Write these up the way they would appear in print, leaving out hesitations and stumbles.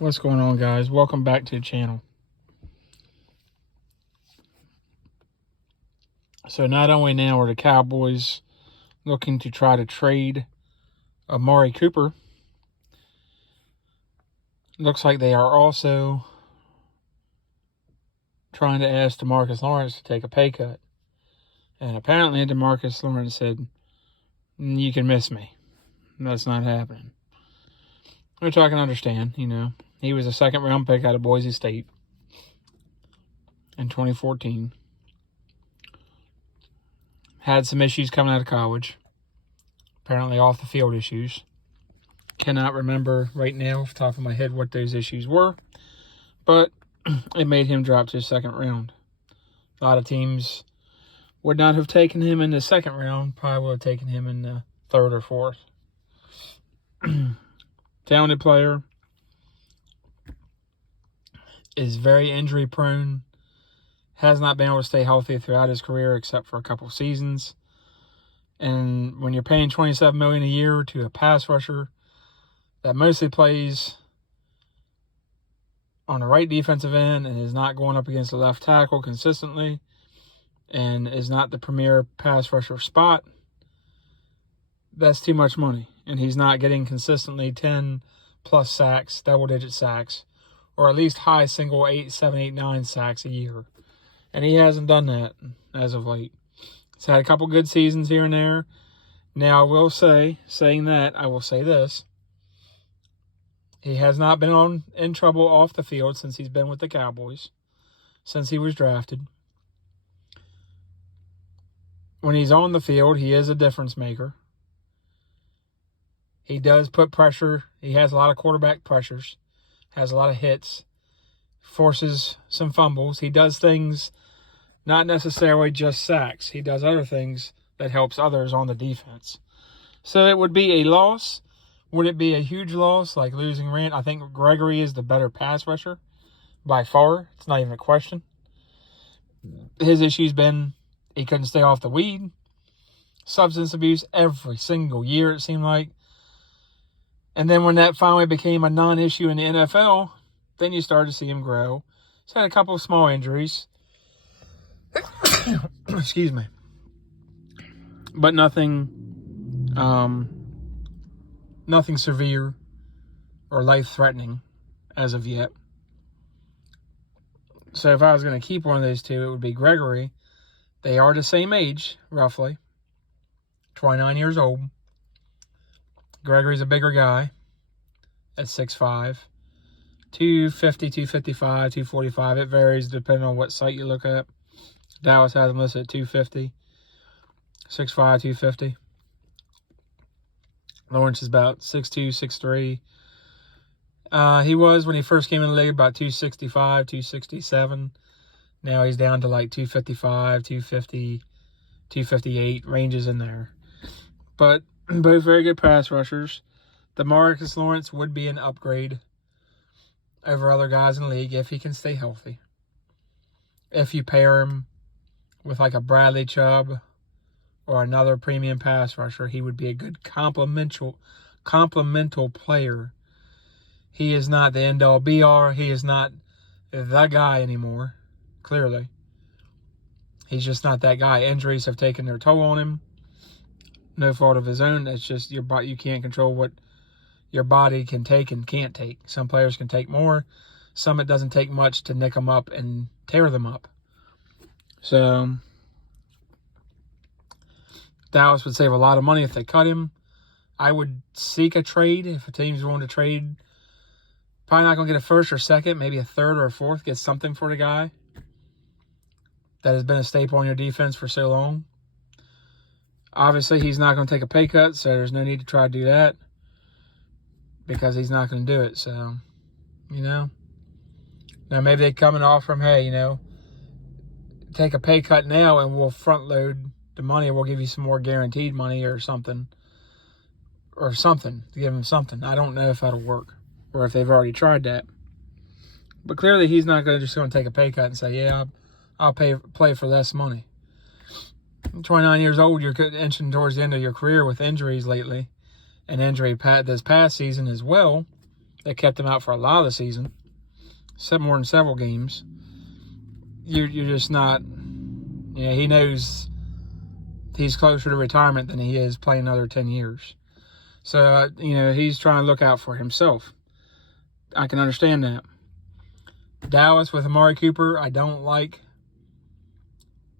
What's going on, guys? Welcome back to the channel. So not only now are the Cowboys looking to try to trade Amari Cooper, looks like they are also trying to ask DeMarcus Lawrence to take a pay cut. And apparently DeMarcus Lawrence said, "You can miss me. That's not happening." Which I can understand, He was a second-round pick out of Boise State in 2014. Had some issues coming out of college. Apparently off-the-field issues. Cannot remember right now off the top of my head what those issues were. But it made him drop to the second round. A lot of teams would not have taken him in the second round. Probably would have taken him in the third or fourth. Talented player. Is very injury prone. Has not been able to stay healthy throughout his career except for a couple seasons. And when you're paying $27 million a year to a pass rusher that mostly plays on the right defensive end and is not going up against the left tackle consistently and is not the premier pass rusher spot, that's too much money. And he's not getting consistently 10-plus sacks, double-digit sacks, or at least high single 8, 7, 8, 9 sacks a year. And he hasn't done that as of late. He's had a couple good seasons here and there. Now, I will say, I will say this. He has not been in trouble off the field since he's been with the Cowboys, since he was drafted. When he's on the field, he is a difference maker. He does put pressure. He has a lot of quarterback pressures, has a lot of hits, forces some fumbles. He does things, not necessarily just sacks. He does other things that helps others on the defense. So it would be a loss. Would it be a huge loss like losing Rand? I think Gregory is the better pass rusher by far. It's not even a question. His issue's been he couldn't stay off the weed. Substance abuse every single year, it seemed like. And then when that finally became a non-issue in the NFL, then you started to see him grow. He's had a couple of small injuries. Excuse me. But nothing severe or life-threatening as of yet. So if I was going to keep one of those two, it would be Gregory. They are the same age, roughly. 29 years old. Gregory's a bigger guy at 6'5". 250, 255, 245. It varies depending on what site you look at. Dallas has him listed at 250. 6'5", 250. Lawrence is about 6'2", 6'3". He was, when he first came in the league, about 265, 267. Now he's down to like 255, 250, 258, ranges in there. But both very good pass rushers. DeMarcus Lawrence would be an upgrade over other guys in the league if he can stay healthy. If you pair him with like a Bradley Chubb or another premium pass rusher, he would be a good complemental player. He is not the end-all be-all. He is not the guy anymore, clearly. He's just not that guy. Injuries have taken their toll on him. No fault of his own. It's just you can't control what your body can take and can't take. Some players can take more. Some it doesn't take much to nick them up and tear them up. So Dallas would save a lot of money if they cut him. I would seek a trade if a team's willing to trade. Probably not going to get a first or second, maybe a third or a fourth. Get something for the guy that has been a staple on your defense for so long. Obviously, he's not going to take a pay cut, so there's no need to try to do that because he's not going to do it. So, Now maybe they come and offer him, hey, take a pay cut now and we'll front load the money. We'll give you some more guaranteed money or something. To give him something. I don't know if that'll work or if they've already tried that. But clearly he's not going to take a pay cut and say, yeah, I'll play for less money. 29 years old, you're inching towards the end of your career with injuries lately, and injury this past season as well. that kept him out for a lot of the season, more than several games. You're just not. He knows he's closer to retirement than he is playing another 10 years. So, he's trying to look out for himself. I can understand that. Dallas with Amari Cooper, I don't like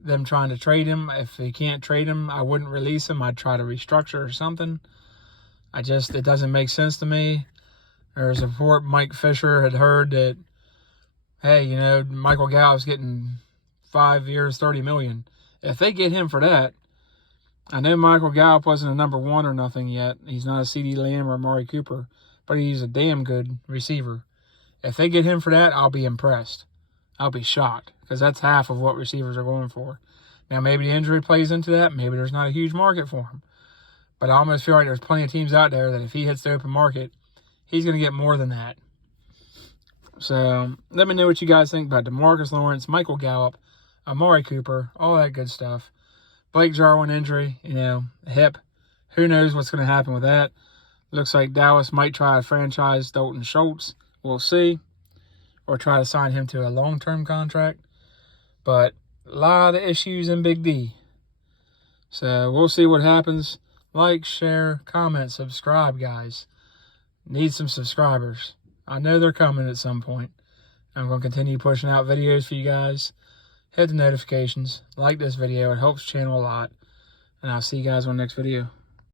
them trying to trade him. If they can't trade him, I wouldn't release him. I'd try to restructure or something. It doesn't make sense to me. There's a report Mike Fisher had heard that, hey, Michael Gallup's getting 5 years, $30 million. If they get him for that, I know Michael Gallup wasn't a number one or nothing yet. He's not a CeeDee Lamb or Amari Cooper, but he's a damn good receiver. If they get him for that, I'll be impressed. I'll be shocked, because that's half of what receivers are going for. Now, maybe the injury plays into that. Maybe there's not a huge market for him. But I almost feel like there's plenty of teams out there that if he hits the open market, he's going to get more than that. So, let me know what you guys think about DeMarcus Lawrence, Michael Gallup, Amari Cooper, all that good stuff. Blake Jarwin injury, hip. Who knows what's going to happen with that. Looks like Dallas might try to franchise Dalton Schultz. We'll see. Or try to sign him to a long-term contract. But a lot of issues in Big D. So we'll see what happens. Like, share, comment, subscribe, guys. Need some subscribers. I know they're coming at some point. I'm going to continue pushing out videos for you guys. Hit the notifications. Like this video. It helps the channel a lot. And I'll see you guys on the next video.